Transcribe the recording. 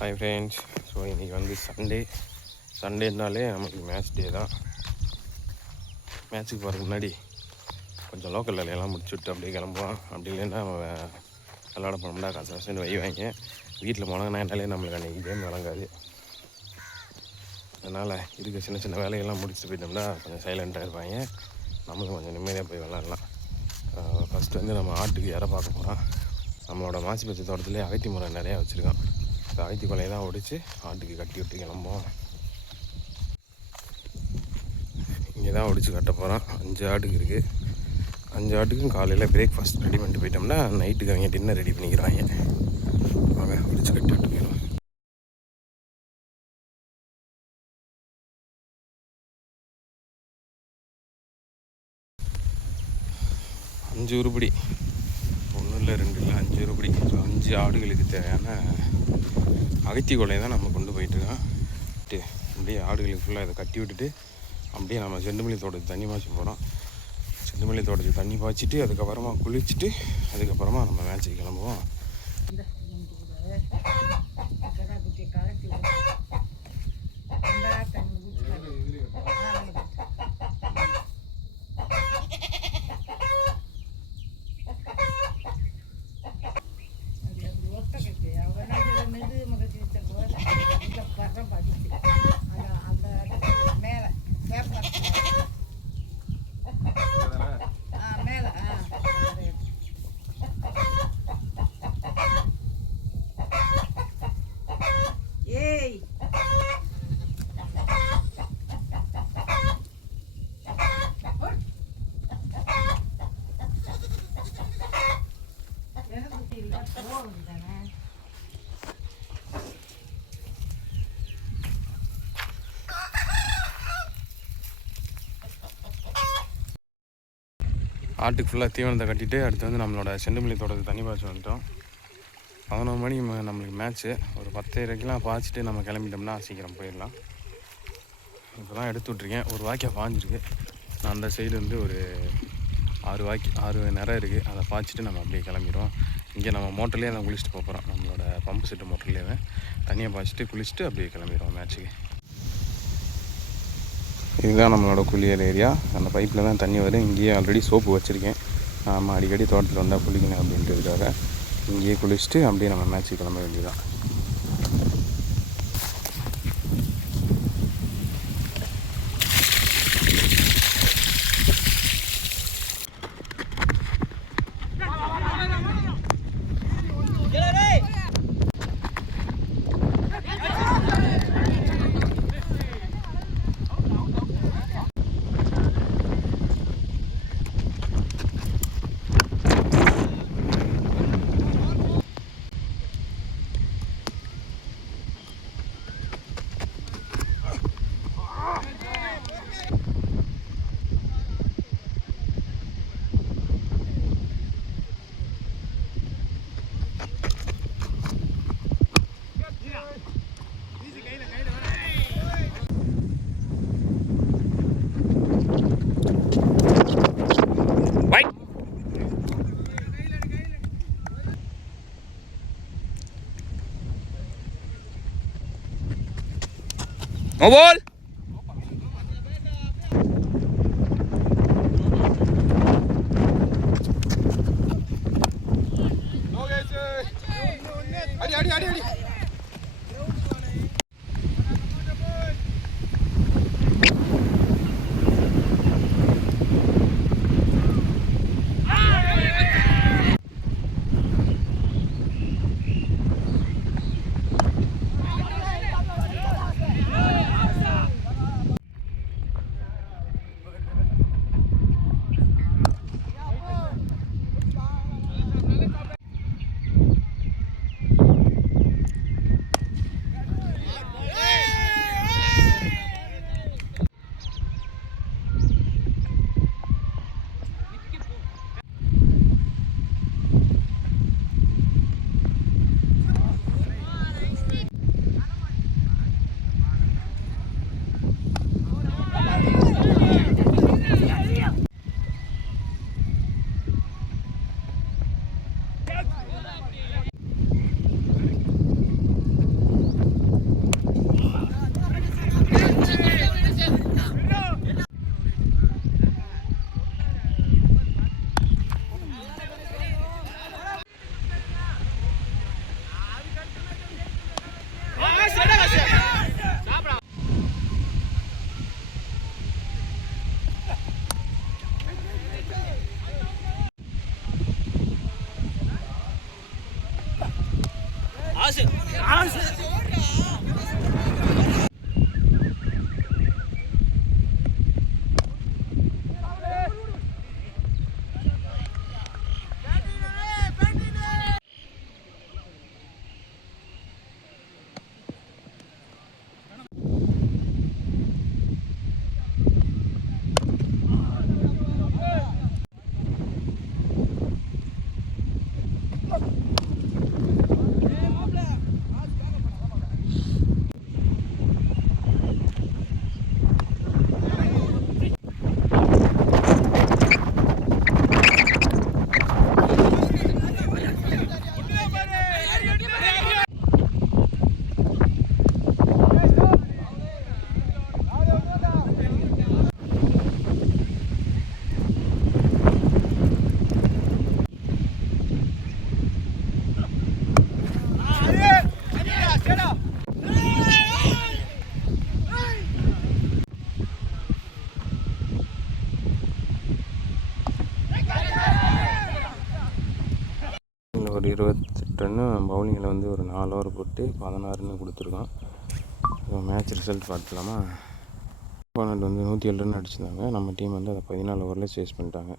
Hi friends. So இன்றைக்கி வந்து சண்டேனாலே நமக்கு மேட்ச் டே தான். மேட்ச்சுக்கு போகிறதுக்கு முன்னாடி கொஞ்சம் லோக்கல் வேலையெல்லாம் முடிச்சுட்டு அப்படியே கிளம்புவோம். அப்படி இல்லைன்னா விளாட போனோம்னா காசு வைவாங்க. வீட்டில் போனாங்கன்னா என்னாலே நம்மளுக்கு அன்றைக்கி கேம் வழங்காது. அதனால் இருக்க சின்ன சின்ன வேலையெல்லாம் முடிச்சுட்டு போயிட்டோம்னா கொஞ்சம் சைலண்ட்டாக இருப்பாங்க. நம்மளும் கொஞ்சம் நிம்மதியாக போய் விளாட்லாம். ஃபஸ்ட்டு வந்து நம்ம ஆட்டுக்கு இற பார்க்க போகிறோம். நம்மளோட மாசிப்பச்சை தோட்டத்துலேயே அகத்தி மரம் நிறையா வச்சுருக்கோம். அகத்தி கொலையை தான் ஒடிச்சு ஆட்டுக்கு கட்டி விட்டு கிளம்போம். இங்கே தான் ஒடிச்சு கட்ட போகிறோம். 5 ஆட்டுக்கு இருக்குது. 5 ஆட்டுக்கும் காலையில் பிரேக்ஃபாஸ்ட் ரெடி பண்ணிட்டு போயிட்டோம்னா நைட்டுக்கு அவங்க டின்னர் ரெடி பண்ணிக்கிறாங்க. வாங்க ஒடிச்சு கட்டி விட்டு போயிடும். 5 உருப்படி, 1 இல்லை 2 இல்லை 5 உருப்படி. ஸோ 5 ஆடுகளுக்கு தேவையான அகத்தி கொலையை தான் நம்ம கொண்டு போயிட்டுருக்கோம். அப்படியே ஆடுகளுக்கு ஃபுல்லாக இதை கட்டி விட்டுட்டு அப்படியே நம்ம செண்டுமல்லி தோட்டத்துக்கு தண்ணி பாய்ச்சி போகிறோம். செண்டுமல்லி தோட்டத்துக்கு தண்ணி பாய்ச்சிட்டு அதுக்கப்புறமா குளிச்சுட்டு அதுக்கப்புறமா நம்ம மேட்ச்சுக்கு கிளம்புவோம். ஆட்டுக்கு ஃபுல்லாக தீவனத்தை கட்டிட்டு அடுத்து வந்து நம்மளோட செண்டுமல்லி தோட்டத்துக்கு தண்ணி பாய்ச்சி வந்துட்டோம். 11 மணி நம்மளுக்கு மேட்ச்சு. ஒரு 10:30க்கெலாம் பாய்ச்சிட்டு நம்ம கிளம்பிட்டோம்னா சீக்கிரம் போயிடலாம். இப்போ தான் எடுத்து விட்ருக்கேன். ஒரு வாய்க்கால் பாய்ஞ்சிருக்கு. நான் அந்த சைடு வந்து ஒரு 6 நிறம் இருக்குது. அதை பாய்ச்சிட்டு நம்ம அப்படியே கிளம்பிடுவோம். இங்கே நம்ம மோட்டர்லேயே தான் குளிச்சுட்டு போகிறோம். நம்மளோட பம்பு செட்டு மோட்டர்லேயே தான் தண்ணியை பாய்ச்சிட்டு குளிச்சுட்டு அப்படியே கிளம்பிடுவோம் மேட்ச்சுக்கு. இதுதான் நம்மளோட குளியல் ஏரியா. அந்த பைப்பில் தான் தண்ணி வரும். இங்கேயே ஆல்ரெடி சோப்பு வச்சுருக்கேன். நம்ம அடிக்கடி தோட்டத்தில் வந்தால் குளிக்கணும் அப்படின்றதுக்காக இங்கேயே குளிச்சுட்டு அப்படியே நம்ம மேட்ச்சுக்கு கிளம்ப வேண்டியதான். Ball. Adi. ஒரு 28 ரன்னு பவுலிங்கில் வந்து ஒரு 4 ஓவர் போட்டு 16 ரன்னு கொடுத்துருக்கோம். Match result பார்த்துலாமா? ஆப்போனண்ட் வந்து 107 ரன் அடிச்சிருந்தாங்க. நம்ம டீம் வந்து அதை 14 ஓவரில் சேஸ் பண்ணிட்டாங்க.